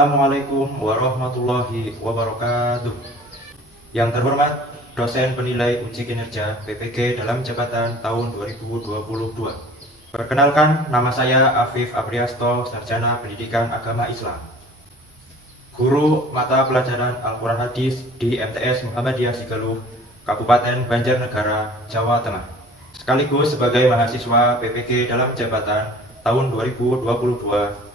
Assalamualaikum warahmatullahi wabarakatuh. Yang terhormat dosen penilai uji kinerja PPG dalam jabatan tahun 2022. Perkenalkan, nama saya Afif Apriasto, Sarjana Pendidikan Agama Islam, guru mata pelajaran Al-Quran Hadis di MTS Muhammadiyah Sigaluh, Kabupaten Banjarnegara, Jawa Tengah, sekaligus sebagai mahasiswa PPG dalam jabatan tahun 2022,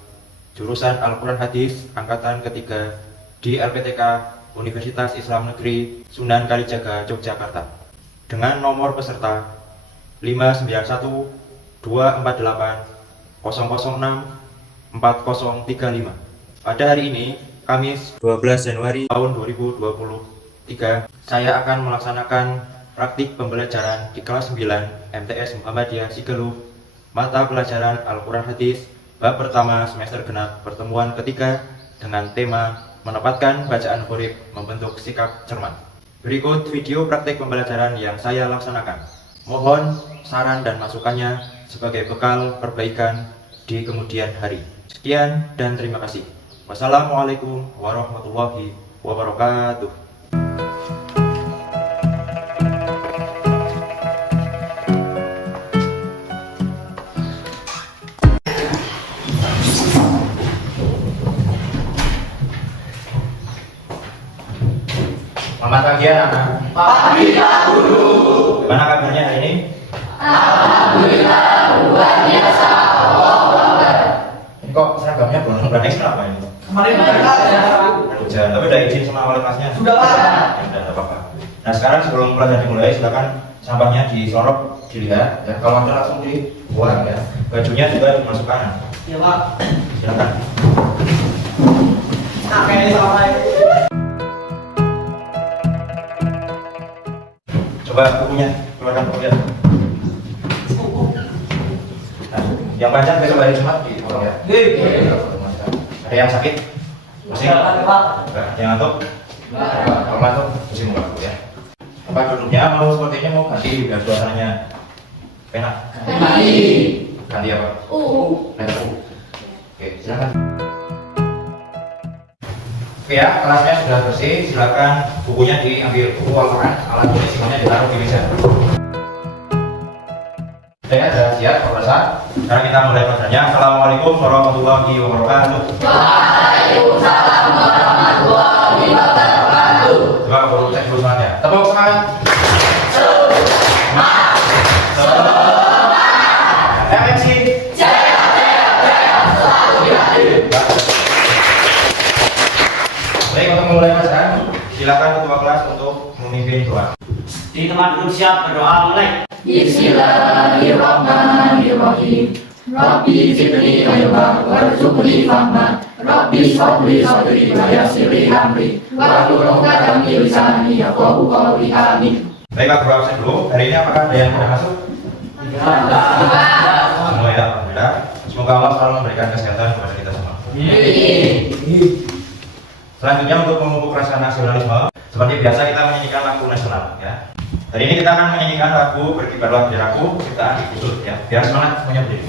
jurusan Al-Quran Hadis angkatan ketiga di LPTK Universitas Islam Negeri Sunan Kalijaga, Yogyakarta, dengan nomor peserta 591-248-006-4035. Pada hari ini, Kamis 12 Januari tahun 2023, saya akan melaksanakan praktik pembelajaran di kelas 9 MTS Muhammadiyah Sigaluh, mata pelajaran Al-Quran Hadis bab pertama semester genap pertemuan ketiga dengan tema menempatkan bacaan huruf membentuk sikap cermat. Berikut video praktik pembelajaran yang saya laksanakan. Mohon saran dan masukannya sebagai bekal perbaikan di kemudian hari. Sekian dan terima kasih. Wassalamualaikum warahmatullahi wabarakatuh. Selamat pagi anak-anak. Pagi Pak Guru. Gimana kabarnya hari ini? Alhamdulillah luar biasa. Ini kok seragamnya bulan ekstra apa ini? Kemarin ya. Hujan, tapi udah izin sama wali kelasnya? Sudah Pak. Ya udah, nggak apa-apa. Nah sekarang sebelum pelajaran dimulai, silakan sampahnya disorot, dilihat. Ya, kalau ada langsung dibuang ya. Bajunya juga dimasukkan. Ya Pak. Silakan. Oke, sampai. Coba bukunya, keluarkan bukunya. Nah, yang panjang besok hari Jumat dipotong ya. Ada yang sakit? Pusing? Enggak. Yang ngantuk? Kalau ngantuk, pusing muka aku ya. Apa duduknya mau sepertinya mau ganti biar suasananya enak? Ganti apa? Oke, silakan. Oke ya, kelasnya sudah bersih, silakan bukunya diambil, buku Al-Quran, alat tulis semuanya ditaruh di meja. Saya sudah siap, pemirsa. Sekarang kita mulai pelajarannya. Assalamualaikum warahmatullahi wabarakatuh. Waalaikumsalam warahmatullahi wabarakatuh. Coba guru cek dulu semuanya. Tepuk tangan. MMC. Baik, untuk memulai pelajaran, silakan ketua kelas untuk memimpin doa. Di tempat duduk siap berdoa mulai. Bismillahirrahmanirrahim. Rabbi zidni ilma warzuqni fahma. Rabbi sholli sadri wa yassir li amri wahlul 'uqdatam min lisani yafqahu qawli. Amin. Baik, Pak Guru absen dulu. Hari ini apakah ada yang sudah masuk? Semua ya, alhamdulillah. Semoga Allah selalu memberikan kesehatan kepada kita semua. Selanjutnya untuk memupuk rasa nasionalisme, seperti biasa kita menyanyikan lagu nasional ya. Hari ini kita akan menyanyikan lagu Berkibarlah Benderaku ciptaan Ibu Sud ya. Biar semangat semuanya berdiri.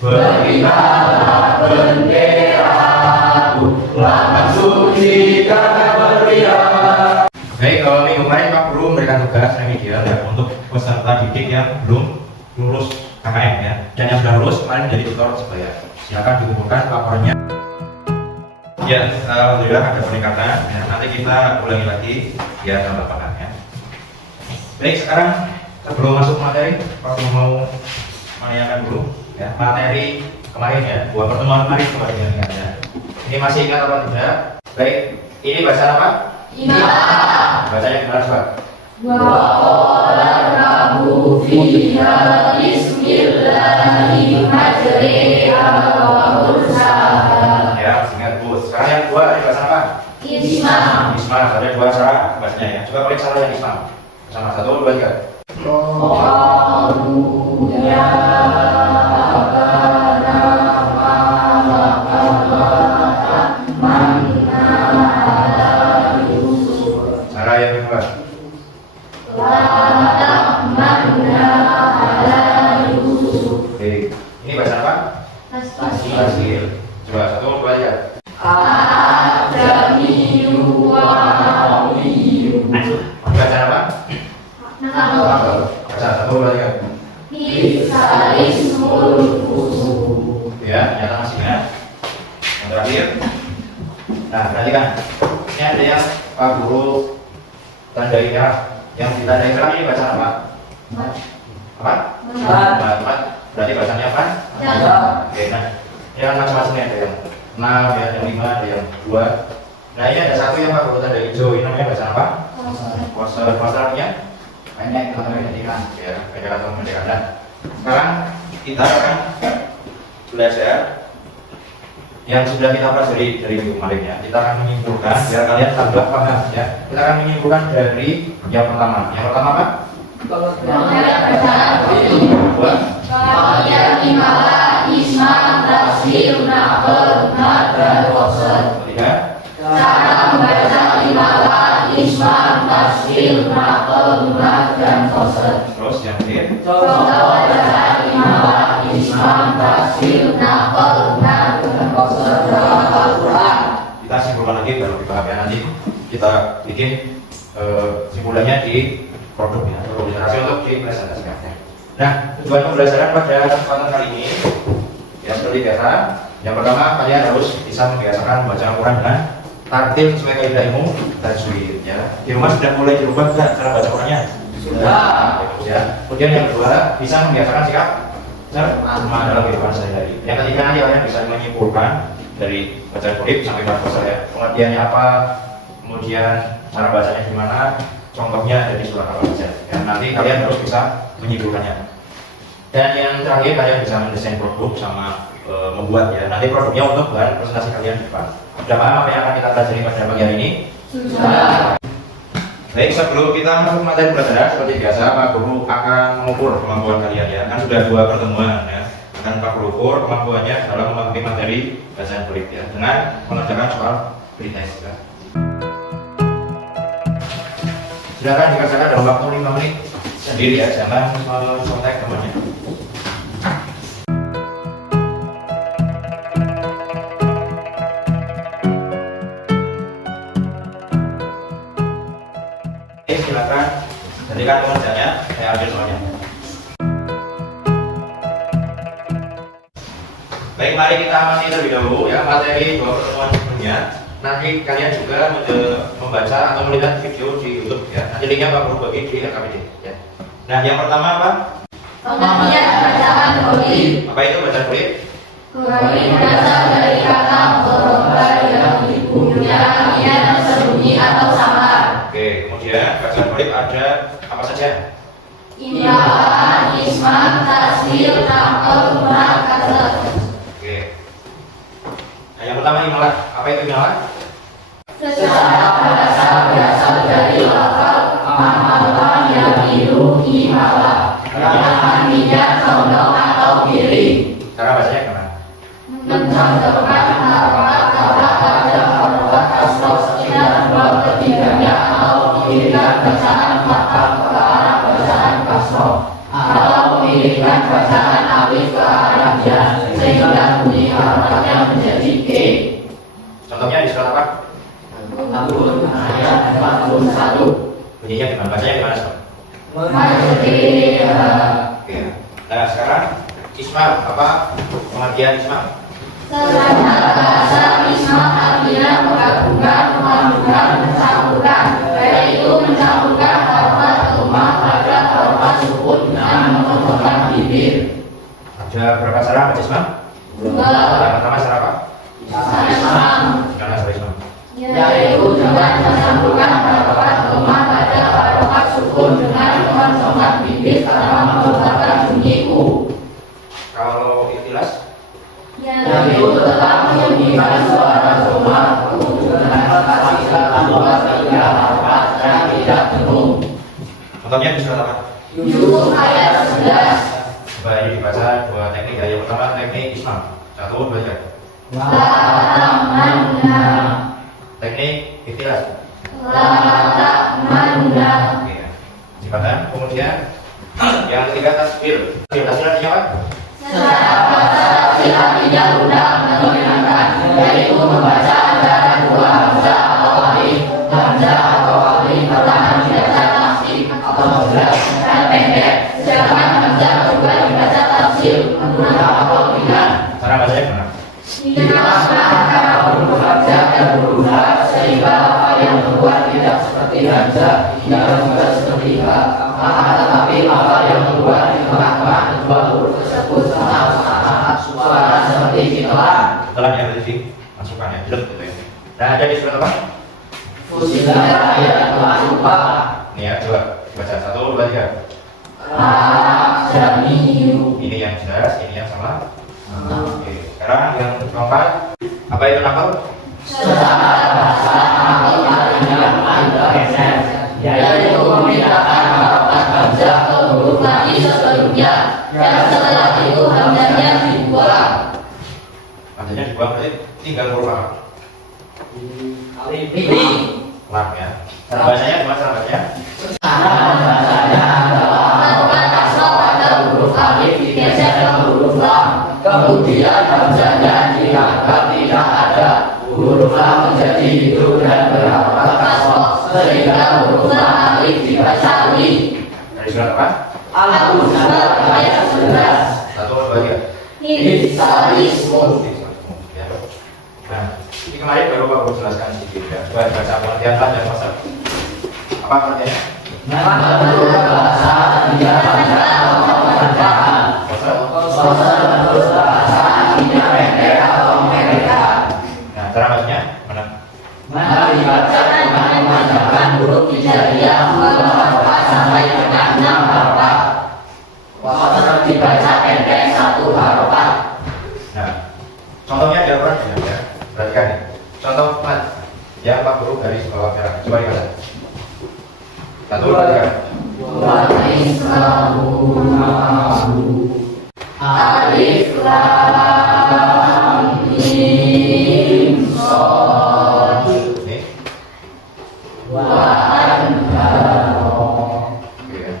Berkibarlah benderaku, lawan suci karena beriah. Baik, minggu kemarin Pak Guru memberikan tugas remedial ya untuk peserta didik yang belum lulus KKM ya. Dan yang sudah lulus kemarin menjadi tutor sebaya. Silakan dikumpulkan laporannya. Ya, alhamdulillah ada peningkatan. Ya, nanti kita ulangi lagi biar tambah paham ya. Baik, sekarang sebelum masuk materi, Pak Guru mau menanyakan dulu ya materi kemarin ya, buat pertemuan kemarin ya. Ini masih ingat apa tidak? Baik, ini bahasa apa? Bacanya gimana coba? Wa rabu fiha bismillahi majriha wa mursaha. Ya, ingat Bu. Sekarang yang kedua ada bahasa apa? Isma. Isma, ada dua cara bacanya ya. Coba klik salah yang Isma. Sama 1, 2, 3. Qalu ya abana manna ala Yusuf. Cara yang kedua. La manna ala Yusuf. Oke. Ini bahasa apa? Hasil. Coba 1, 2, 3. Ini ada yang Pak Guru tandai merah. Yang ditandai merah ini bacaan apa? Apa? Mat. Berarti bacanya apa? Oke, nah yang macam-macamnya ada yang 6, ya, ada 5, ada yang 2. Nah ini ada satu yang Pak Guru tanda hijau. Ini namanya bacaan apa? Poster. Posternya pendek atau mendekat, ya, pendek atau mendekat. Nah, sekarang kita akan belajar yang sudah kita pelajari dari minggu kemarin ya. Kita akan menyimpulkan biar kalian tambah paham ya. Kita akan menyimpulkan dari yang pertama. Yang pertama apa? Ketiga. Cara membaca imalah, isma, tasdil, naql, gunah, dan qasr. Terus yang ketiga. Contoh bacaan imalah, isma, tasdil, naql, gunah, dan qasr dalam Al-Quran. Kita simpulkan lagi baru dipaham ya. Nanti kita bikin simpulannya di produknya, produk ilustrasi untuk dipresentasikan. Nah, tujuan pembelajaran pada kesempatan kali ini ya seperti biasa. Yang pertama, kalian harus bisa membiasakan membaca Al-Quran dengan tartil sesuai kaidah ilmu tajwid ya. Di rumah sudah mulai dirubah nggak cara baca Qurannya? Sudah. Ya. Kemudian yang kedua, bisa membiasakan sikap cermat dalam kehidupan sehari-hari. Yang ketiga, nanti kalian bisa menyimpulkan dari bacaan kulit sampai bahasa ya. Pengertiannya apa, kemudian cara bacanya gimana, contohnya ada di surat apa saja. Ya, nanti kalian harus bisa menyimpulkannya. Dan yang terakhir, kalian bisa mendesain produk sama membuat ya. Nanti produknya untuk bahan presentasi kalian di depan. Sudah paham apa yang akan kita pelajari pada pagi hari ini? Sudah. Baik, sebelum kita masuk materi pelajaran seperti biasa, Pak Guru akan mengukur kemampuan kalian ya. Kan sudah 2 pertemuan ya. Akan Pak Guru ukur kemampuannya dalam memahami materi bacaan kulit ya, dengan mengerjakan soal pretest ya. Silakan dikerjakan dalam waktu 5 menit sendiri ya, jangan kontak temannya. Silakan jadikan pengerjaannya, saya ambil semuanya. Baik, mari kita amati terlebih dahulu ya materi 2 pertemuan sebelumnya. Nanti kalian juga membaca atau melihat video di YouTube ya. Nanti linknya Pak Guru bagi di RKPD ya. Nah, yang pertama apa? Pengertian bacaan kulit. Apa itu bacaan kulit? Kulit berasal dari kata mudhofah yang ibunya yang tersembunyi atau samar. Oke, kemudian bacaan kulit ada apa saja? Imalah, isma, tasdil, naql, gunah, qasr. Oke. Nah, yang pertama imalah. Apa itu imalah? Secara bahasa berasal dari lafal amalan yang itu imalah. Yang artinya condong atau kiri. Cara bacanya gimana? Mencontohkan kata-kata pada huruf asros dan dua ketiganya atau mengirimkan bacaan fathah ke arah bacaan kasroh atau mengirimkan bacaan alif ke arah ya sehingga bunyi harokatnya menjadi G. Contohnya di surat apa? Al-Qur'an ayat 41. Bunyinya gimana? Bacanya gimana? Majdi Oke. Nah, sekarang isma, apa pengertian isma? secara bahasa isma artinya menggabungkan, memadukan, mencampurkan, yaitu mencampurkan harokat lemah pada harokat sukun dan mengumpulkan bibir. Ada berapa cara baca isma? Yang pertama cara apa? Islam, Gimana cara isma? yaitu dengan mencampurkan harokat lemah pada harokat sukun dengan mengumpulkan bibir karena mengeluarkan bunyi u. Kalau ikhtilas? Yaitu tetap menyanyikan suara cuma dengan kata dua tiga harokat dan tidak dengung. Contohnya di surat apa? Yusuf ayat 11. Coba ini dibaca 2 teknik ya. Yang pertama teknik Islam. 1, 2, 3. Lamanna, Teknik ikhtilas. lamanna, Oke. Dibaca. Kemudian yang ketiga tasbih. Tasbih artinya apa? secara bahasa artinya ludah menyenangkan, yaitu membaca antara dua hamzah atau alif, hamzah atau alif perlahan dibaca tasbih atau jelas dan pendek, sedangkan hamzah juga dibaca tafsir, ludah atau ringan. Cara bacanya gimana? Tidak antara huruf hamzah dan huruf ha sehingga yang membuat tidak seperti Hamzah, tidak juga seperti Ba. Tetapi lafaz yang membuat di tengah-tengah kedua huruf tersebut sama-sama suara seperti ditelan. Telan ya berarti masukkan ya, jelek gitu ya. Nah, ada di surat apa? Fusilat ayat telah lupa. Nih ya, coba baca 1, 2, 3. Jamiu. Ini yang jelas, ini yang salah. Oke, sekarang yang keempat, apa itu nakal? Secara bahasa artinya adalah yaitu memindahkan harokat hamzah ke huruf lagi sebelumnya dan setelah itu hamzahnya dibuang. Hamzahnya dibuang berarti tinggal huruf apa? Ini Lam ya. Cara bacanya gimana cara bacanya? cara bahasanya adalah harokat kasroh pada huruf alif digeser ke huruf lam, kemudian hamzahnya dianggap tidak ada. Huruf lam menjadi hidup dan berharokat kasroh sehingga huruf lam alif dibaca alif. Dari surat apa? Al-Hujurat ayat 11. 1, 2, 3. Istarismu. Ya. Nah, ini kemarin baru Pak Guru jelaskan sedikit ya. Coba baca pengertian lam dan wasal. Apa artinya? Menurut bahasa dia pada atau pekerjaan. Wasal. Sosial menurut bahasa artinya pendek atau mereka. Nah, cara bacanya mana? Mari baca dengan memanjangkan huruf hijaiyah mengharokat sampai dengan 6 harokat. Wasal dibaca pendek 1 harokat. Nah, contohnya di Al-Quran ya. Perhatikan nih. Contoh mat yang Pak Guru garis bawah merah. Coba dibaca. 1, 2, 3. Wa Islamu Alif Lam Mim Shad Nih. Wa Anzaro. Oke.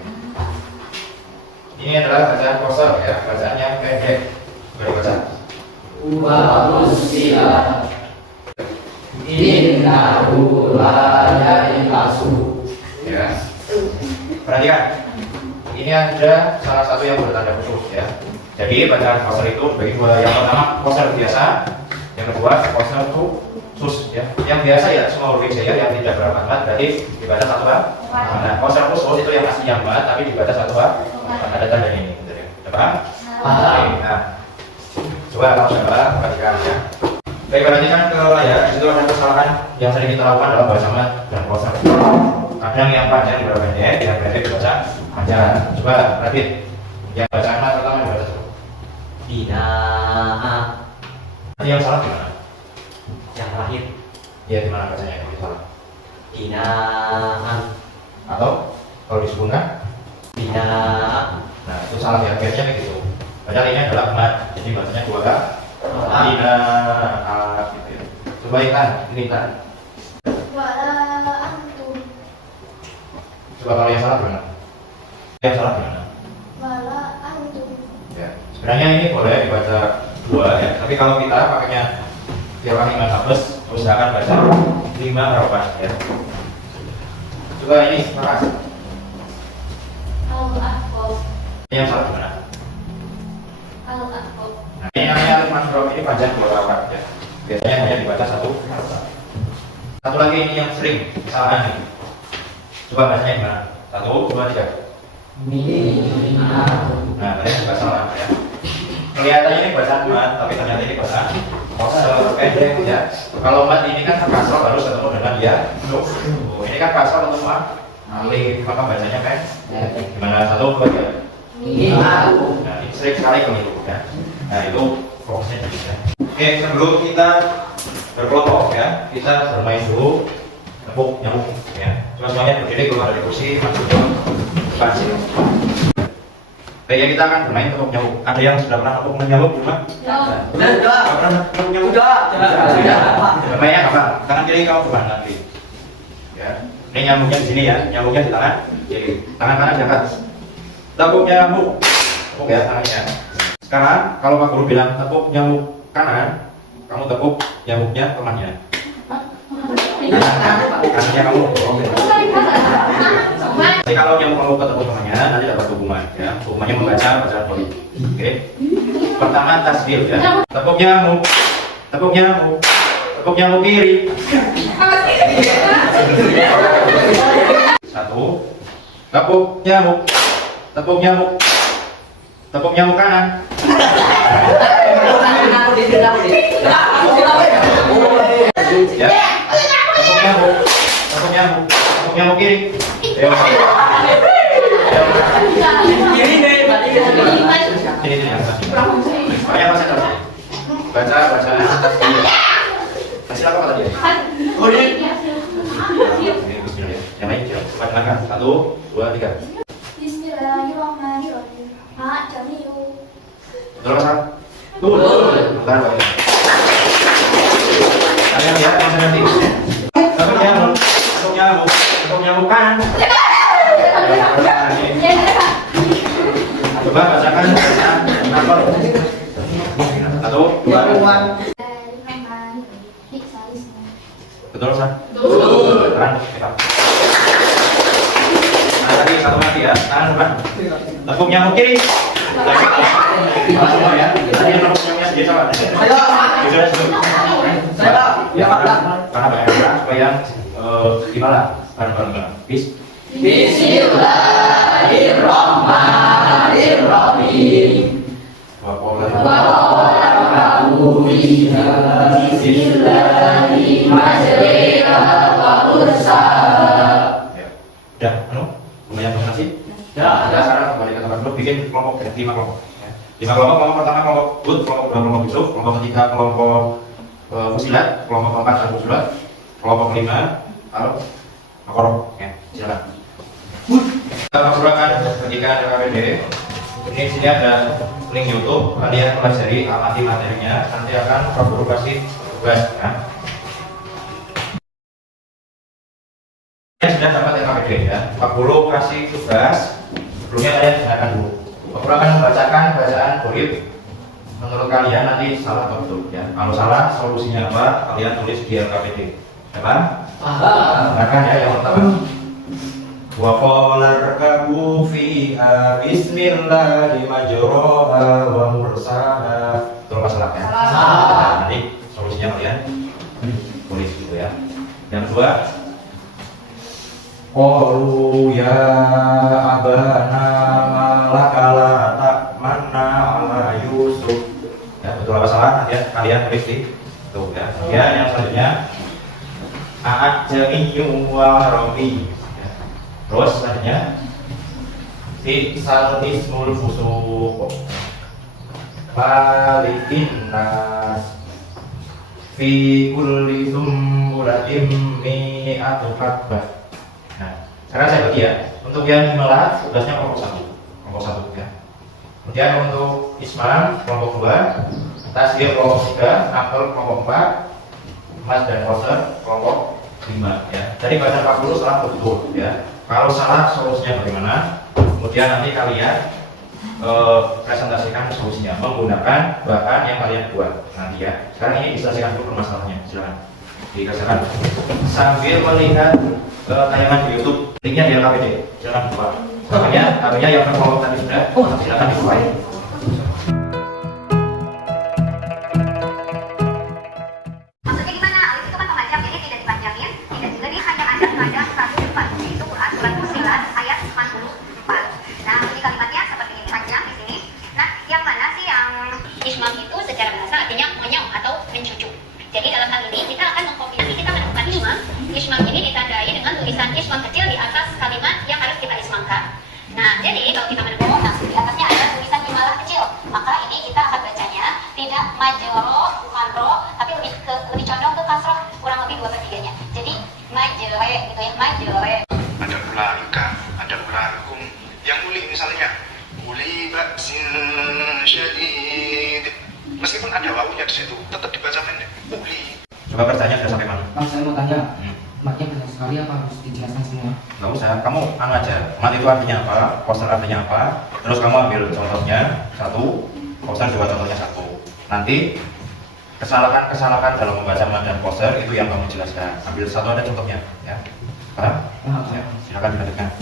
Ini adalah bacaan kosor ya, bacaan yang pendek. Coba dibaca. Wa Rusila Innahu la yai'asu. Ya. Perhatikan. Ini ada salah satu yang bertanda khusus ya. Jadi bacaan kosor itu bagi dua. Yang pertama kosor biasa, yang kedua kosor khusus ya. Yang biasa ya semua huruf hijaiyah yang tidak berharakat berarti dibaca satu hal. Nah, kosor khusus itu yang aslinya mat tapi dibaca satu hal. Ada tanda ini, gitu ya. Coba. Nah, coba kalau coba perhatikan ya. Baik, perhatikan ke layar. Itu ada kesalahan yang sering kita lakukan dalam bahasa mat dan kosor. Kadang yang panjang dibaca pendek, yang pendek dibaca panjang. Coba perhatiin. Yang bacaan mat pertama dibaca dulu. Binaa Yang salah gimana? yang terakhir Ya di mana bacanya yang salah? binaan Atau kalau disebutkan? binaa Nah itu salah ya. Biasanya kayak gitu. Padahal ini adalah mat, jadi bacanya dua kali. Bina gitu ya. Coba ikan, ini ikan. Coba kalau yang salah gimana? Yang salah gimana? Ya, sebenarnya ini boleh dibaca dua ya, tapi kalau kita pakainya Firman Iman Habes, usahakan baca 5 harokat ya. Coba ini, makasih. Ini yang salah gimana? Nah, ini namanya alif masroh ini panjang 2 harokat ya. Biasanya hanya dibaca 1 harokat. Satu lagi ini yang sering kesalahan ini. Coba bacanya gimana? 1, 2, 3. Nah, tadi juga salah ya. Kelihatannya ini bacaan mat, tapi ternyata ini bacaan kosor pendek ya. Kalau mat ini kan kasroh harus ketemu dengan ya. Ini kan kasroh ketemu alif, maka bacanya pendek. Gimana? 1, 2, 3. Nah, ini sering sekali keliru ya. Nah, itu fokusnya jadi ya. Oke, sebelum kita berkelompok ya, kita bermain dulu tepuk nyamuk ya. Coba semuanya berdiri keluar dari kursi, masuk ke pansil. Baik, ya, kita akan bermain tepuk nyamuk. Ada yang sudah pernah tepuk nyamuk di rumah? Udah. Nggak pernah tepuk nyamuk? Bermainnya apa? Tangan kiri kamu ke kanan kiri. Ya. Ini nyamuknya di sini ya, nyamuknya di tangan kiri. Tangan kanan di atas. Tepuk nyamuk. Tepuk ya tangannya. Sekarang kalau Pak Guru bilang tepuk nyamuk kanan, kamu tepuk nyamuknya tengahnya. Kanannya kamu. Jadi kalau nyamuk kamu ketemu tengahnya, nanti dapat hukuman ya. Hukumannya membaca bacaan politik. Oke. Pertama tasbih ya. Tepuk nyamuk. Tepuk nyamuk. Tepuk nyamuk kiri. Satu. Tepuk nyamuk. Tepuk nyamuk. Tepuk nyamuk kanan. Ya. Tepuk nyamuk. Tepuk nyamuk. Tepuk nyamuk kiri. Ayo. Sini sini atas. Banyak bahasa atas. Baca baca. Hasil apa tadi? Bismillah. Yang lain coba. Cepat makan. 1, 2, 3. Bismillahirrahmanirrahim. Jamiu. Betul apa salah? Betul. Bentar, Pak. Kalian lihat yang nanti. Tepuk nyamuk. Tepuk nyamuk. Tepuk nyamuk kanan. Coba bacakan nomor 1, 2. Betul, San? Betul. Terang, kita. Nah, tadi satu lagi ya, tangan depan. Tepuk nyamuk kiri. Semua ya. Tadi yang tepuk nyamuknya dia coba. Sudah sebelum. Ya, karena banyak orang supaya gimana? Bareng-bareng. Bis. Bismillahirrahmanirrahim. Wa qala udah, lumayan donasi. Ya, sekarang kembali ke tempat dulu, bikin kelompok ya, 5 kelompok. Ya. 5 kelompok, kelompok pertama kelompok Bud, kelompok kedua kelompok Yusuf, kelompok ketiga kelompok Fusilat, kelompok keempat Al-Fusilat, kelompok kelima Al-Makorok. Ya, silakan. Kita persilakan ketika ada KPD. Ini sini ada link YouTube, kalian pelajari, amati materinya, nanti akan Prof Guru kasih tugas. Ya. Sudah dapat KPD ya. Pak Guru kasih tugas. Sebelumnya kalian dengarkan dulu. Pak Guru akan membacakan bacaan goib. Menurut kalian nanti salah atau betul ya. Kalau salah solusinya apa? Kalian tulis di LKPD. Apa? Dengarkan ya yang pertama. Wa qala rkabu fiha bismillahi majraha wa mursaha. Betul apa salah ya? Nanti solusinya kalian tulis gitu ya. Yang kedua, qalu ya abana malakala ta'manna ala Yusuf. Ya, betul apa salah? Ya, kalian tulis di tuh ya. Kemudian yang selanjutnya a'ajamiyyu wa rabi. Ya. Terus selanjutnya Fi'sal ismul fusuq Balikin nas Fi kulli sumbulatin mi'atu habbah. Nah, sekarang saya bagi ya. Untuk yang Himalat tugasnya kelompok 1 ya. Kemudian untuk Ismail kelompok 2, Tasbih kelompok 3, Akal kelompok 4, Mas dan Koser kelompok 5 ya. Tadi baca 40 salah betul ya. Kalau salah solusinya bagaimana? Kemudian nanti kalian presentasikan solusinya menggunakan bahan yang kalian buat nanti ya. Sekarang ini diselesaikan dulu permasalahannya. Silakan dikerjakan sambil melihat tayangan di YouTube, linknya di LKPD. Silakan buka. Makanya yang terkelompok tadi sudah, silakan dibuka. Maksudnya gimana? Alif itu kan pemajam, jadi tidak dipanjangin, tidak juga dia hanya ada pada satu tempat, yaitu Quran surat Fusilat ayat 44. Nah, ini kalimatnya seperti ini panjang di sini. Nah, yang mana sih yang ismam itu secara bahasa artinya monyong atau mencucuk. Jadi dalam hal ini kita akan mengkopi, kita menemukan ismam. Ismam ini ditandai dengan tulisan ismam kecil di atas kalimat yang harus kita ismamkan. Nah, jadi kalau kita menemukan di atasnya ada tulisan imalah kecil, maka ini kita akan bacanya tidak majero, bukan ro, tapi lebih condong ke kasroh, kurang lebih 2/3-nya. Jadi majere gitu ya, majere. Ada ulaika, ada ulaikum. Yang uli misalnya uli baksin syadid. Meskipun ada wawunya di situ, tetap dibaca pendek. Uli. Coba bertanya sudah sampai mana? Bang, saya mau tanya, matnya banyak sekali apa harus dijelaskan semua? Nggak usah, kamu aja. Mat itu artinya apa? Poster artinya apa? Terus kamu ambil contohnya 1, poster juga contohnya 1. Nanti kesalahan-kesalahan dalam membaca mat dan poster itu yang kamu jelaskan. Ambil 1 ada contohnya, ya. Paham? Ya, silakan dilanjutkan.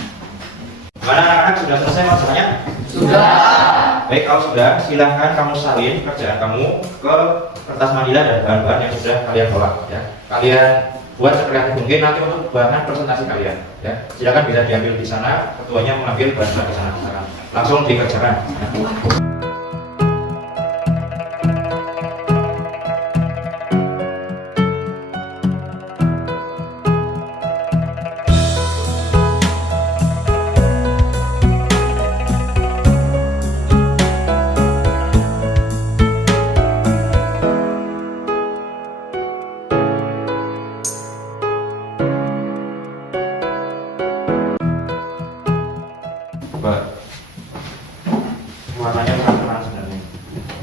Gimana anak-anak, sudah selesai masalahnya? Sudah. Baik, kalau sudah, silahkan kamu salin kerjaan kamu ke kertas manila dan bahan-bahan yang sudah kalian tolak ya. Kalian buat sekreatif mungkin nanti untuk bahan presentasi kalian. Ya, silakan bisa diambil di sana. Ketuanya mengambil bahan di sana. Langsung dikerjakan. Ya. Warnanya sangat terang sebenarnya.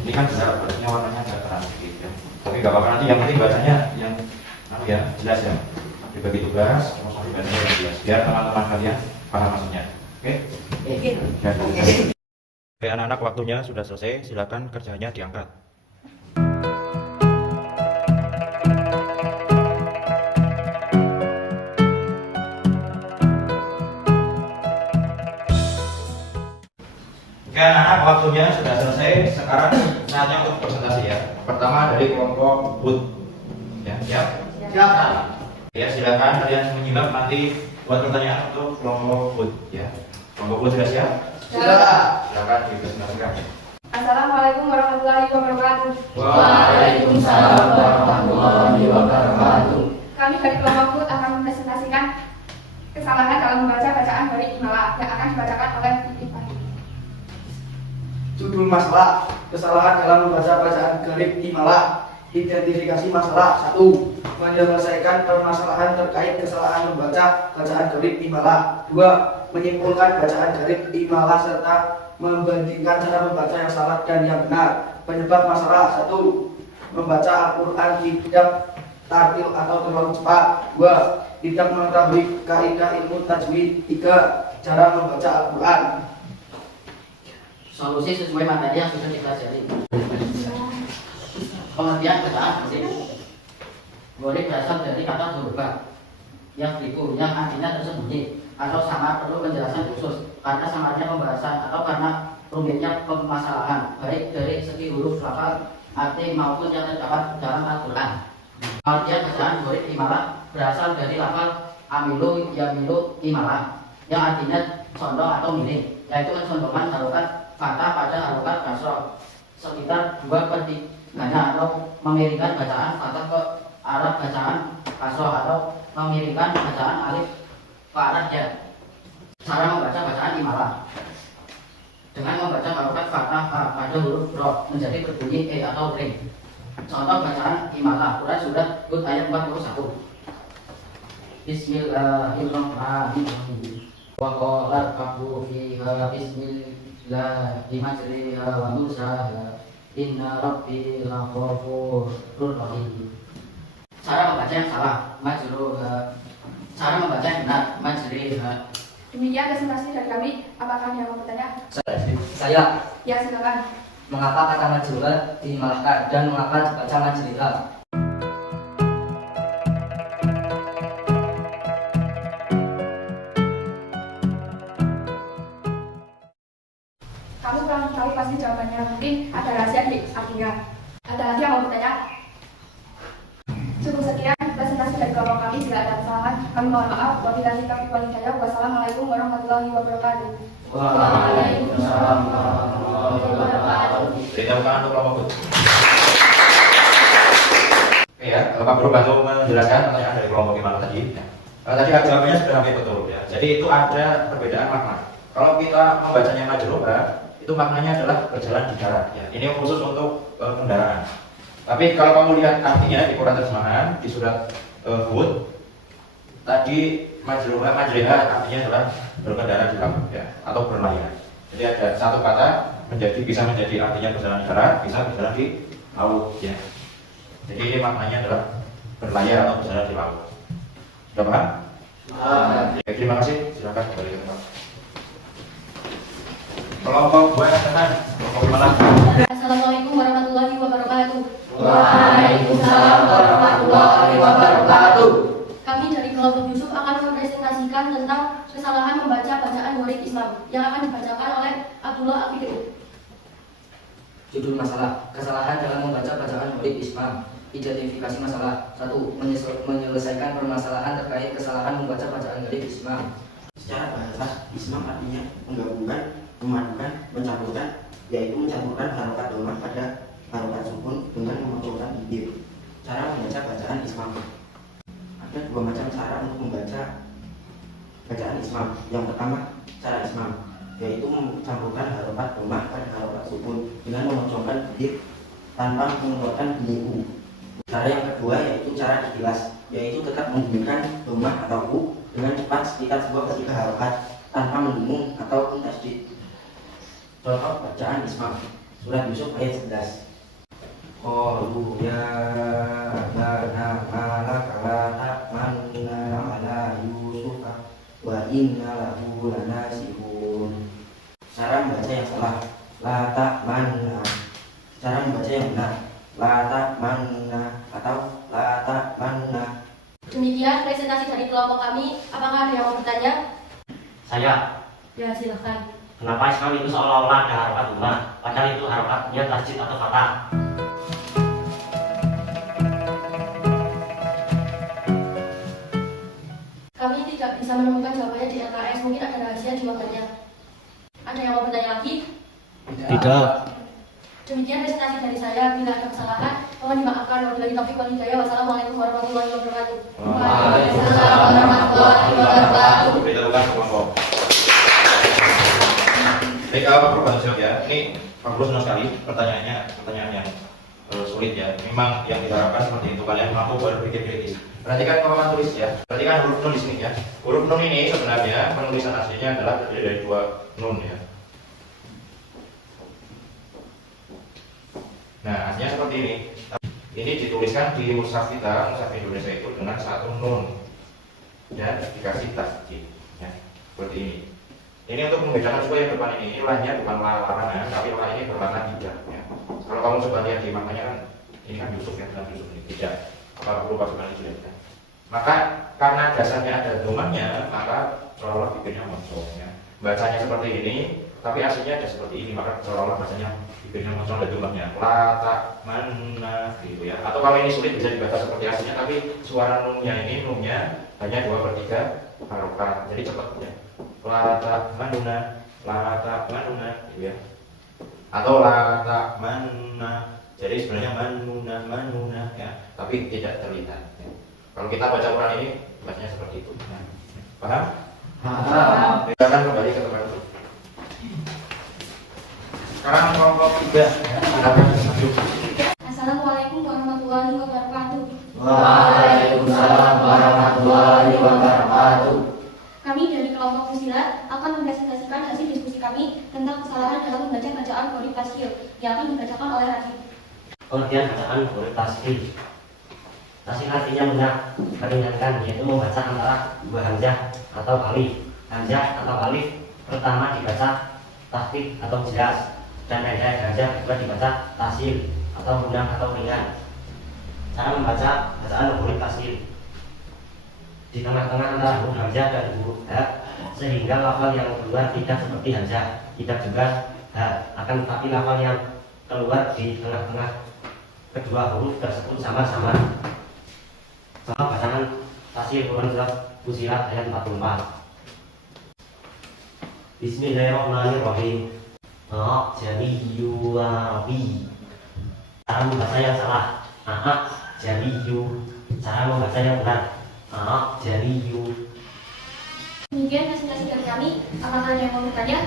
Ini kan bisa harusnya warnanya agak terang sedikit ya. Tapi nggak apa-apa, nanti yang penting bahasanya yang ya jelas ya. Dibagi tugas, mau dibacanya yang jelas. Biar teman-teman kalian paham maksudnya. Oke? Oke, anak-anak, waktunya sudah selesai. Silakan kerjanya diangkat. Oke anak-anak, waktunya sudah selesai. Sekarang saatnya untuk presentasi ya. Pertama dari kelompok BUT. Ya, siap? Siap. Ya, silakan kalian menyimak nanti buat pertanyaan untuk kelompok BUT ya. Kelompok BUT sudah siap? Siap. Silakan dipresentasikan. Assalamualaikum warahmatullahi wabarakatuh. Waalaikumsalam warahmatullahi wabarakatuh. Kami dari kelompok BUT akan mempresentasikan kesalahan dalam membaca bacaan dari Imala yang akan dibacakan oleh Ibu. Judul masalah: kesalahan dalam membaca bacaan Gharib Imala. Identifikasi masalah: 1. Menyelesaikan permasalahan terkait kesalahan membaca bacaan Gharib Imala. 2. Menyimpulkan bacaan Gharib Imala serta membandingkan cara membaca yang salah dan yang benar. Penyebab masalah: 1. Membaca Al-Quran tidak tartil atau terlalu cepat. 2. Tidak mengetahui kaidah ilmu tajwid. 3. Cara membaca Al-Quran. Solusi sesuai materi yang sudah dipelajari. Pengertian bacaan Gharib. Gharib berasal dari kata Zorba yang beriku, yang artinya tersembunyi atau sangat perlu penjelasan khusus karena samarnya pembahasan atau karena rumitnya permasalahan baik dari segi huruf lafal, arti maupun yang terdapat dalam Al-Quran. Pengertian bacaan Gharib Imala berasal dari lafal amilu yamilu imala yang artinya condong atau miring, yaitu mensondongkan harokat fathah pada harokat kasroh sekitar 2/3 atau memiringkan bacaan fathah ke arah bacaan kasroh atau memiringkan bacaan alif ke arah ya. Cara membaca bacaan Imala dengan membaca harokat fathah pada huruf ro menjadi berbunyi e atau ring. Contoh bacaan Imala Quran surah Hud ayat 41. Bismillahirrahmanirrahim. Wa qala rabbu fiha bismillahi majriha wa mursaha inna rabbi laghafurur rahim. Cara membaca yang salah, majruha. Cara membaca yang benar, majriha. Demikian presentasi dari kami. Apakah ada yang mau bertanya? Saya. Ya, silakan. Mengapa kata majruha dimalahkan dan mengapa dibaca majriha? Kamu kurang tahu pasti jawabannya. Mungkin ada rahasia di artinya. Ada lagi yang mau bertanya? Cukup sekian presentasi dari kelompok kami. Jika ada kesalahan, kami mohon maaf. Wabillahi taufiq wal hidayah. Wassalamualaikum warahmatullahi wabarakatuh. Waalaikumsalam warahmatullahi wabarakatuh. Beri tepuk tangan untuk kelompok BUT. Oke ya, kalau Pak Guru bantu menjelaskan pertanyaan dari kelompok Imala tadi. Tadi jawabannya sudah hampir betul ya. Jadi itu ada perbedaan makna. Kalau kita membacanya majruha, itu maknanya adalah berjalan di darat. Ya. Ini khusus untuk kendaraan. Tapi kalau kamu lihat artinya di Quran terjemahan di surat Hud, tadi majruha artinya adalah berkendara di laut ya, atau berlayar. Jadi ada satu kata bisa menjadi artinya berjalan di darat, bisa berjalan di laut ya. Jadi ini maknanya adalah berlayar atau berjalan di laut. Sudah paham? Ya, terima kasih. Silakan kembali ke tempat. Kelompok buah teman, kelompok Imala. Assalamualaikum warahmatullahi wabarakatuh. Waalaikumsalam warahmatullahi wabarakatuh. Kami dari kelompok Yusuf akan mempresentasikan tentang kesalahan membaca bacaan Gharib Islam yang akan dibacakan oleh Abdullah Al-Fikri. Judul masalah: kesalahan dalam membaca bacaan Gharib Islam. identifikasi masalah. 1. Menyelesaikan permasalahan terkait kesalahan membaca bacaan ghalib ismam. Secara bahasa, ismam artinya menggabungkan, memadukan, mencampurkan, yaitu mencampurkan harokat dhammah pada harokat sukun dengan memunculkan bibir. Cara membaca bacaan ismam. Ada dua macam cara untuk membaca bacaan ismam. Yang pertama, cara ismam, yaitu mencampurkan harokat dhammah pada harokat sukun dengan memunculkan bibir tanpa mengeluarkan bunyi u. Cara yang kedua yaitu cara ikhtilas, yaitu tetap menggunakan dhammah atau u dengan cepat sekitar sebuah ketika harokat tanpa mendengung ataupun tasdid. Contoh bacaan ismam, surat Yusuf ayat 11. Qalu ya abana malaka la ta'manna ala Yusufa wa inna lahu lanasihun. Cara membaca yang salah, la ta'manna. Cara membaca yang benar, la ta'manna atau la ta'manna. Demikian presentasi dari kelompok kami. Apakah ada yang mau bertanya? Saya. Ya, silahkan. Kenapa ismam itu seolah-olah ada harokat dhammah, padahal itu harokatnya tasjid atau fathah? Kami tidak bisa menemukan jawabannya di LKS. Mungkin ada rahasia di wabannya. Ada yang mau bertanya lagi? Tidak. Demikian presentasi dari saya. Bila ada kesalahan, mohon dimaafkan. Wabillahi taufiq wal hidayah. Wassalamualaikum warahmatullahi wabarakatuh. Waalaikumsalam warahmatullahi wabarakatuh. Beritahukan ke kelompok. Baik, Pak Guru bantu jawab ya. Ini Pak Guru senang sekali pertanyaan yang sulit ya. Memang yang diharapkan seperti itu, kalian mampu berpikir kritis. Perhatikan kemampuan tulis ya. Perhatikan huruf nun di sini ya. Huruf nun ini sebenarnya penulisan aslinya adalah terdiri dari dua nun ya. Nah, aslinya seperti ini. Ini dituliskan di mushaf kita, mushaf Indonesia itu dengan satu nun dan dikasih tasjid ya. Seperti ini. Ini untuk membedakan supaya yang depan ini lahnya bukan larangan, tapi lah ini berwarna hijau ya. Kalau kamu coba lihat di maknanya kan ini kan Yusuf ya, bukan Yusuf ini tidak. Apa perlu pasukan itu ya? Maka karena dasarnya ada dhammahnya, maka seolah-olah bibirnya moncong ya. Bacanya seperti ini, tapi aslinya ada seperti ini, maka seolah-olah bacanya bibirnya moncong ada dhammahnya. La ta'manna gitu ya. Atau kalau ini sulit bisa dibaca seperti aslinya, tapi suara nunnya ini nunnya hanya 2/3 harokat, jadi cepat ya. La ta'manna, la ta'manna gitu ya. Atau la ta'manna. Jadi sebenarnya manuna ya, tapi tidak terlihat ya. Kalau kita baca Quran ini bacanya seperti itu. Nah, paham? Paham. Kita akan kembali ke tempat itu. Sekarang kelompok 3 ya, silakan maju. Assalamualaikum warahmatullahi wabarakatuh. Waalaikumsalam warahmatullahi wabarakatuh. Kami dari kelompok Fusilat akan mempresentasikan hasil diskusi kami tentang kesalahan dalam membaca bacaan ghalib tasghir yang akan dibacakan oleh Radif. Pengertian bacaan ghalib tasghir. Tasghir artinya benar, meringankan, yaitu membaca antara dua hamzah atau alif. Hamzah atau alif pertama dibaca tahqiq atau jelas, dan hamzah kedua dibaca tasghir atau mudah atau ringan. Cara membaca bacaan ghalib tasghir. Di tengah-tengah antara huruf hamzah dan huruf ha, sehingga lafal yang keluar tidak seperti hamzah, tidak juga ha, akan tetapi lafal yang keluar di tengah-tengah kedua huruf tersebut sama-sama. Contoh bacaan tasghir Quran surat Fusilat ayat 44. Bismillahirrahmanirrahim. Jamiyu Rabbi. Cara membaca yang salah. Jamiyu. Cara membaca yang benar. Jamiyu. Demikian presentasi dari kami. Apakah ada yang mau bertanya?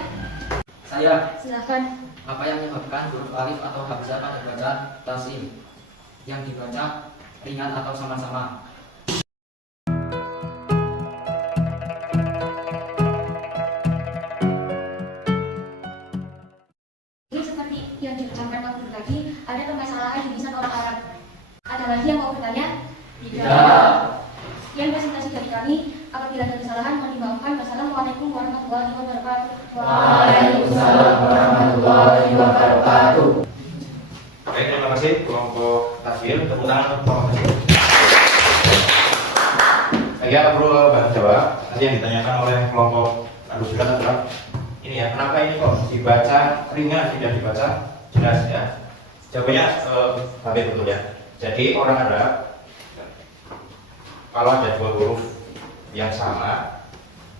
Saya. Silahkan. Apa yang menyebabkan huruf alif atau hamzah pada bacaan tasghir yang dibaca ringan atau sama-sama? Ini seperti yang diucapkan Pak Guru tadi, ada permasalahan di lisan orang Arab. Ada lagi yang mau bertanya? Tidak. Sekian presentasi dari kami. Apabila ada kesalahan, mohon dimaafkan. Wassalamualaikum warahmatullahi wabarakatuh. Waalaikumsalam warahmatullahi wabarakatuh. Baik, terima kasih kelompok tasghir. Tepuk tangan untuk kelompok tasghir. Saya perlu bantu jawab. Nanti yang ditanyakan oleh kelompok Fusilat adalah ini ya, kenapa ini kok dibaca ringan tidak dibaca jelas ya? Jawabannya hampir betul ya. Jadi orang Arab kalau ada dua huruf yang sama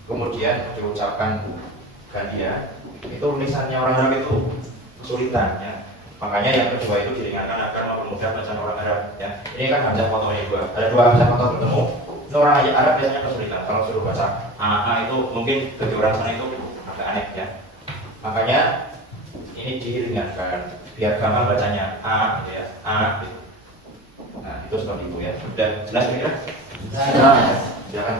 kemudian diucapkan gantian, itu tulisannya orang Arab itu kesulitan ya. Makanya yang kedua itu diringankan agar mempermudah bacaan orang Arab ya. Ini kan hamzah fotonya dua, ada dua hamzah foto bertemu. Itu orang Arab biasanya kesulitan kalau suruh baca a itu mungkin bagi orang sana itu agak aneh ya. Makanya ini diringankan biar gampang bacanya a gitu ya, a gitu. Nah itu seperti itu ya. Sudah jelas kira? Jelas. Silakan.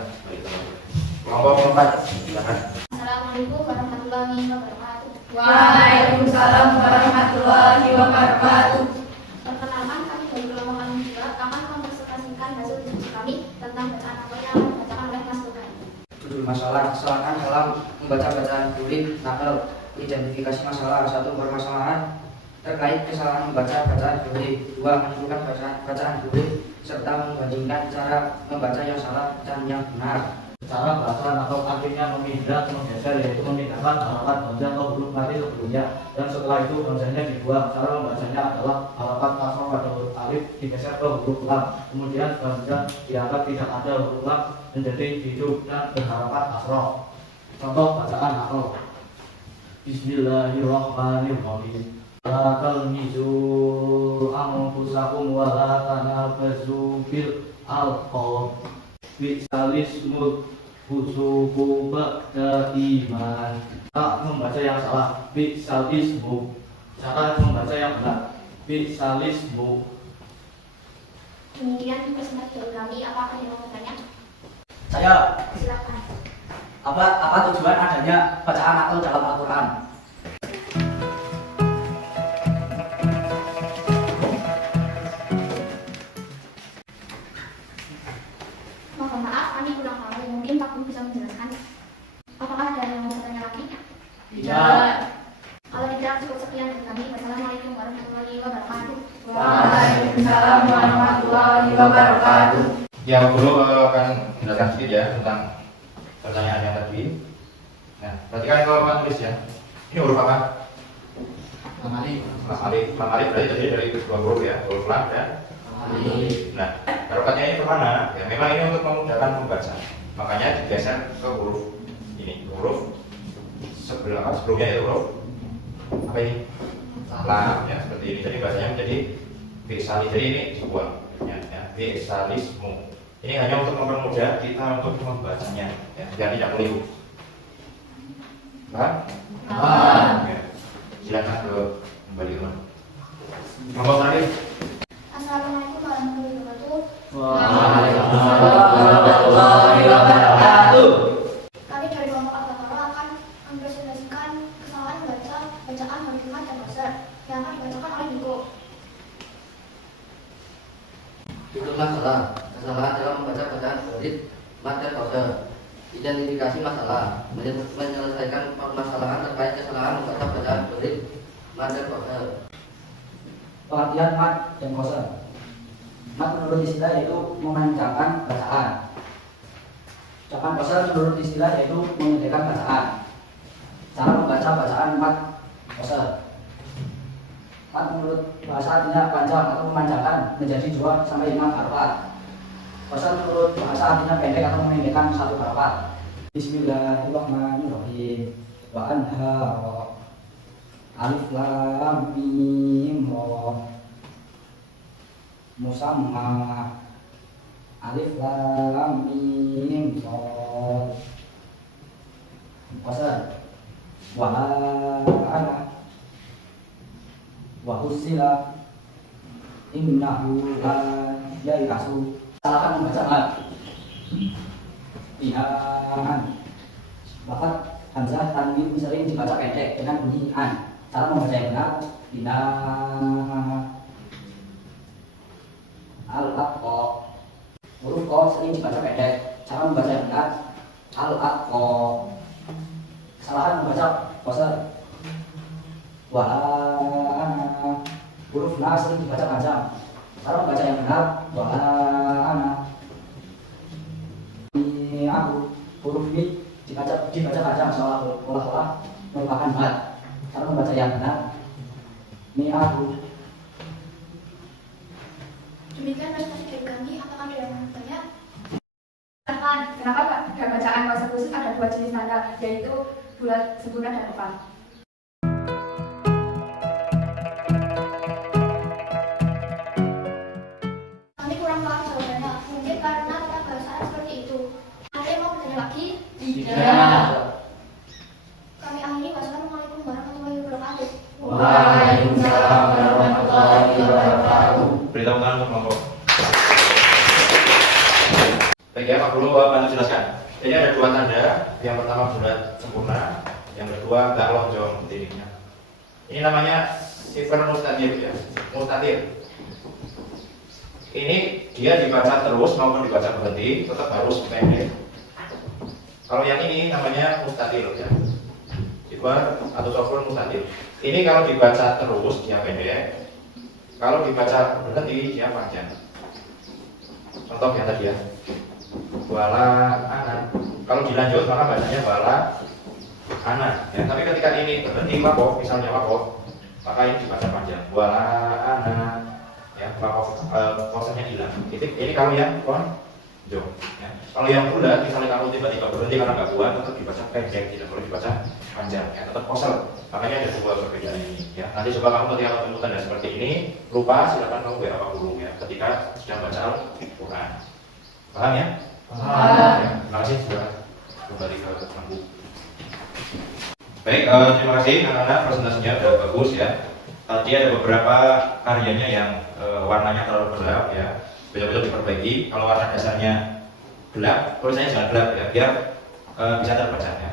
Kelompok 4 silakan. Assalamualaikum warahmatullahi wabarakatuh. Waalaikumsalam warahmatullahi wabarakatuh. Perkenalkan, kami dari kelompok Alhamdulillah akan mempresentasikan hasil diskusi kami tentang bacaan nakal yang akan dibacakan oleh Mas Tuhan. Judul masalah: kesalahan dalam membaca bacaan kulit nakal. Identifikasi masalah: 1. Permasalahan terkait kesalahan membaca bacaan kulit. 2. Menentukan bacaan kulit serta membandingkan cara membaca yang salah dan yang benar. Cara bahasa atau artinya memindah, menggeser, yaitu memindahkan harakat hamzah atau huruf mati sebelumnya, dan setelah itu hamzahnya dibuang. Cara membacanya adalah harakat kasroh pada huruf alif digeser ke huruf lam, kemudian hamzah dianggap tidak ada huruf lam menjadi hidup dan berharakat kasroh. Contoh bacaan nakal: Bismillahirrahmanirrahim. La talmizu anfusakum wa la tanabazu bil alqab. Bisalismul fusuku ba'da iman. Tak membaca yang salah. Bisalismu. Cara membaca yang benar. Bisalismu. Demikian presentasi dari kami. Apakah yang mau bertanya? Saya, Silakan. apa tujuan adanya bacaan nakal dalam Al-Quran? Mohon maaf, kami kurang tahu. Mungkin Pak Guru bisa menjelaskan. Apakah ada yang mau bertanya lagi? Tidak. Kalau tidak, cukup sekian dari kami. Wassalamualaikum warahmatullahi wabarakatuh. Waalaikumsalam warahmatullahi wabarakatuh. Ya, guru akan menjelaskan sedikit ya tentang pertanyaan yang tadi. Nah, perhatikan kalau Pak tulis ya. Ini huruf apa? Lam alif berarti terdiri dari dua huruf ya, huruf lam dan alif. Nah, harokatnya ini kemana? Ya, memang ini untuk memudahkan membaca. Makanya digeser ke huruf ini, huruf sebelumnya itu huruf apa ini? Lam ya, seperti ini. Jadi bahasanya menjadi bisalis. Jadi ini sebuah ya, bisalismu. Ini hanya untuk mempermudah kita untuk membacanya ya, biar tidak keliru. Paham? Ya. Silakan ke kembali ke kelompok terakhir. Assalamualaikum warahmatullahi wabarakatuh. Warahmatullahi wabarakatuh. Kami dari kelompok Al-Baqarah akan mempresentasikan kesalahan membaca bacaan huruf mat dan dasar yang akan dibacakan oleh Niko. Judul masalah: kesalahan dalam membaca bacaan kulit mat dan dasar. Identifikasi masalah: menyelesaikan permasalahan terkait kesalahan membaca bacaan kulit mat dan dasar. Pengertian mat dan koser. Mat menurut istilah yaitu memanjangkan bacaan. Ucapan koser menurut istilah yaitu memendekkan bacaan. Cara membaca bacaan mat koser. Mat menurut bahasa artinya panjang atau memanjangkan menjadi 2 sampai 5 harakat. Koser menurut bahasa artinya pendek atau memendekkan 1 harakat. Bismillahirrahmanirrahim. Wa anhara. Alif lam mim ra. Musamma. Alif lam mim ra. Koser. Wa ana. Wa husila. Innahu la yaikasu. Salahkan membaca mat. Ihan. Bahkan hamzah tanwin sering dibaca pendek dengan bunyi an. Cara membaca yang benar: bina al-aqqa. Huruf qa sering dibaca pendek. Cara membaca yang benar: al-aqqa. Kesalahan membaca koser: wa'ana. Huruf na sering dibaca panjang. Cara membaca yang benar: wa'ana. Aku huruf mi dibaca panjang seolah-olah merupakan mat. Cara membaca yang benar: ni aku. Demikian presentasi dari kami. Apakah ada yang bertanya? Kenapa pada bacaan bahasa khusus ada dua jenis tanda, yaitu bulat sempurna dan tepat? Kami kurang paham jawabannya. Mungkin karena tata bahasa seperti itu. Ada yang mau bertanya lagi? Kami akhiri. Wassalamualaikum warahmatullahi wabarakatuh. Waalaikumsalam warahmatullahi wabarakatuh. Beritahu tangan untuk kelompok. Baik ya, Pak Guru bantu jelaskan. Jadi ada dua tanda. Yang pertama bulat sempurna, yang kedua nggak lonjong titiknya. Ini namanya sifar mustatir ya, mustatir. Ini dia dibaca terus maupun dibaca berhenti tetap harus pendek. Kalau yang ini namanya mustatir ya, sifar atau sofrun mustatir. Ini kalau dibaca terus dia pendek, kalau dibaca berhenti dia panjang. Contoh yang tadi ya, wala ana. Kalau dilanjut maka bacanya wala ana. Ya, tapi ketika ini berhenti wakof, misalnya wakof, maka ini dibaca panjang. Wala ana. Ya, wakof kosanya hilang. Ini kalau yang lonjong. Ya. Kalau yang bulat, misalnya kamu tiba-tiba berhenti karena nggak kuat, tetap dibaca pendek, tidak boleh dibaca panjang. Ya, tetap kosel. Makanya ada dua perbedaan ini. Ya, nanti coba kamu ketika ketemu tanda seperti ini, lupa silakan kamu biar apa guru ya. Ketika sedang baca Al-Quran. Paham ya? Paham. Ya, terima kasih sudah kembali ke bangku. Baik, terima kasih anak-anak, presentasinya sudah bagus ya. Tadi ada beberapa karyanya yang warnanya terlalu gelap ya, betul-betul diperbaiki. Kalau warna dasarnya gelap, tulisannya jangan gelap ya, biar bisa terbaca ya.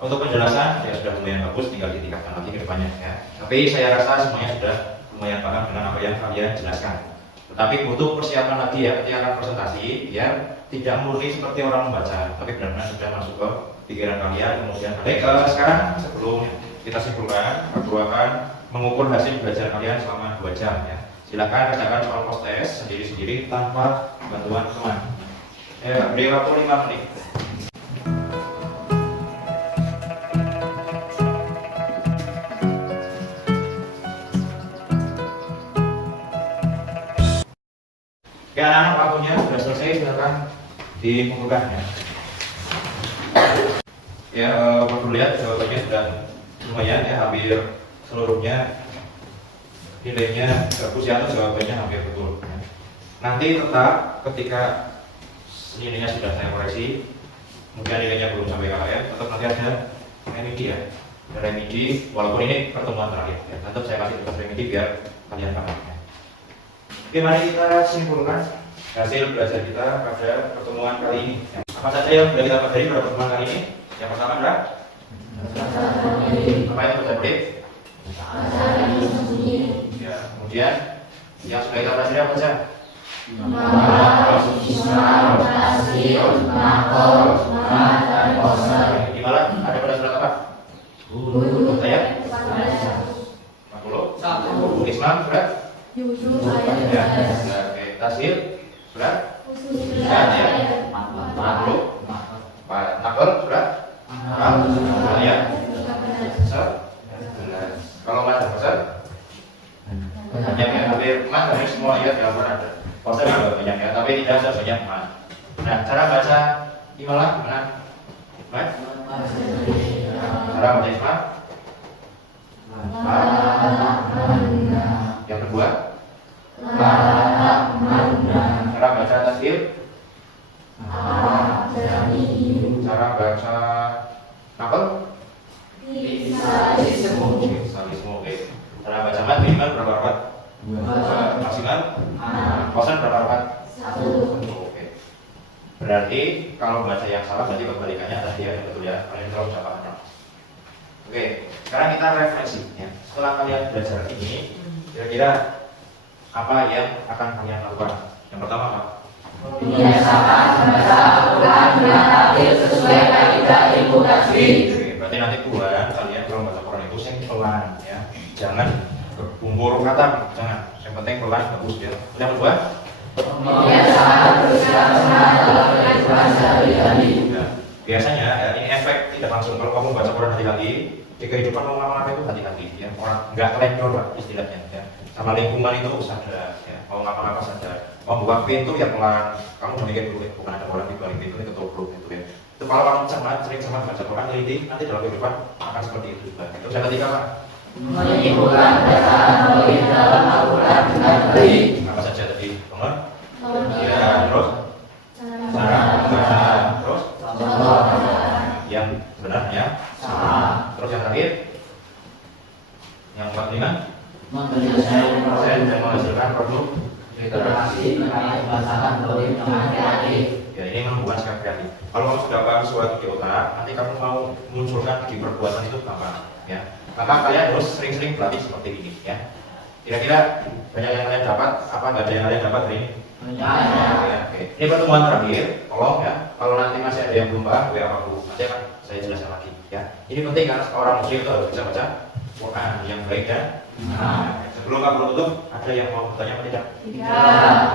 Untuk penjelasan ya sudah lumayan bagus, tinggal ditingkatkan lagi ke depannya ya. Tapi saya rasa semuanya sudah lumayan paham dengan apa yang kalian jelaskan. Tetapi butuh persiapan lagi ya ketika akan presentasi, biar tidak murni seperti orang membaca, tapi benar-benar sudah masuk ke pikiran kalian. Kemudian baik, sekarang sebelum kita simpulkan, aku akan mengukur hasil belajar kalian selama 2 jam ya. Silakan kerjakan soal post test sendiri-sendiri tanpa bantuan teman. Ya, beri waktu 5 menit. Oke, anak-anak waktunya sudah selesai, silakan dikumpulkan ya. Ya, perlu lihat jawabannya sudah lumayan ya, hampir seluruhnya nilainya bagus ya, atau jawabannya hampir betul ya. Nanti tetap ketika nilainya sudah saya koreksi, kemudian nilainya belum sampai kalian, tetap nanti ada remedi ya, ada remedi walaupun ini pertemuan terakhir ya. Tetap saya kasih tugas remedi biar kalian paham ya. Oke, mari kita simpulkan hasil belajar kita pada pertemuan kali ini. Apa saja yang sudah kita pelajari pada pertemuan kali ini? Yang pertama adalah apa yang sudah beri? Ya, kemudian yang sudah kita pelajari apa saja? Di mana ada pada surat apa? Ayat 40. Islam surat? Ya, oke. Tasir surat? Ya. 40. Nakal surat? Ayat 11. Kalau mas ada banyak ya, hampir mas dari semua ayat yang ada. Poster juga banyak ya, tapi tidak sebanyak mas. Nah, cara baca imalah gimana? Mas? Cara baca isma? Yang kedua? Cara baca tasir? Cara baca nakal? Salismu. Cara baca mat minimal berapa rakat? Maksimal? Kosan berapa rakat? 1. Oke. Berarti kalau baca yang salah berarti kebalikannya tadi ada betul ya. Kalian terus ucapannya. Oke. Sekarang kita refleksi ya. Setelah kalian belajar ini, kira-kira apa yang akan kalian lakukan? Yang pertama apa? Biasakan membaca Al-Quran dengan tartil sesuai kaidah ilmu tajwid. Berarti nanti bulan kalian kalau baca Quran itu yang pelan ya, jangan berbumbur kata, jangan. Yang penting pelan bagus ya. Yang kedua? Biasakan bersiap-siap dalam Al-Quran sehari-hari. Ya. biasanya ya, ini efek tidak langsung. Kalau kamu baca Quran hati-hati, di kehidupan mau ngapa itu hati-hati ya, orang nggak kelengkor lah istilahnya ya. Sama lingkungan itu sadar ya, mau ngapa-ngapa sadar. Mau buka pintu ya pelan, kamu udah mikir dulu ya, bukan ada orang di balik pintu ini ketubruk gitu ya. Itu kalau kamu sering sama baca Quran teliti, nanti dalam kehidupan akan seperti itu juga. Terus yang ketiga Pak, menyimpulkan bacaan melalui dalam Al-Quran dengan baik. apa saja tadi, Bang? Lalu Ya, terus cara membaca, terus Contoh bacaan. yang sebenarnya Sama. terus yang terakhir, yang keempat lima, Menyelesaikan proses dan menghasilkan produk literasi mengenai bacaan melalui yang kreatif. ya, ini membuat sikap kreatif. Kalau kamu sudah paham sesuatu di otak, nanti kamu mau munculkan di perbuatan itu gampang ya. Maka kalian harus sering-sering berlatih seperti ini ya. Kira-kira banyak yang kalian dapat, apa nggak ada yang kalian dapat hari ini? Ya, oke. Ini pertemuan terakhir, tolong ya. Kalau nanti masih ada yang belum paham, WA aku, nanti akan saya jelaskan lagi ya. Ini penting karena seorang muslim itu harus bisa baca Quran yang baik ya. Nah, sebelum kamu tutup, ada yang mau bertanya apa tidak?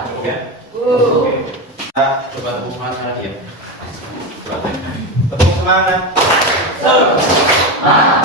Cukup ya? Oke. Kita coba tepuk semangat lagi ya. Coba tepuk semangat. Semangat.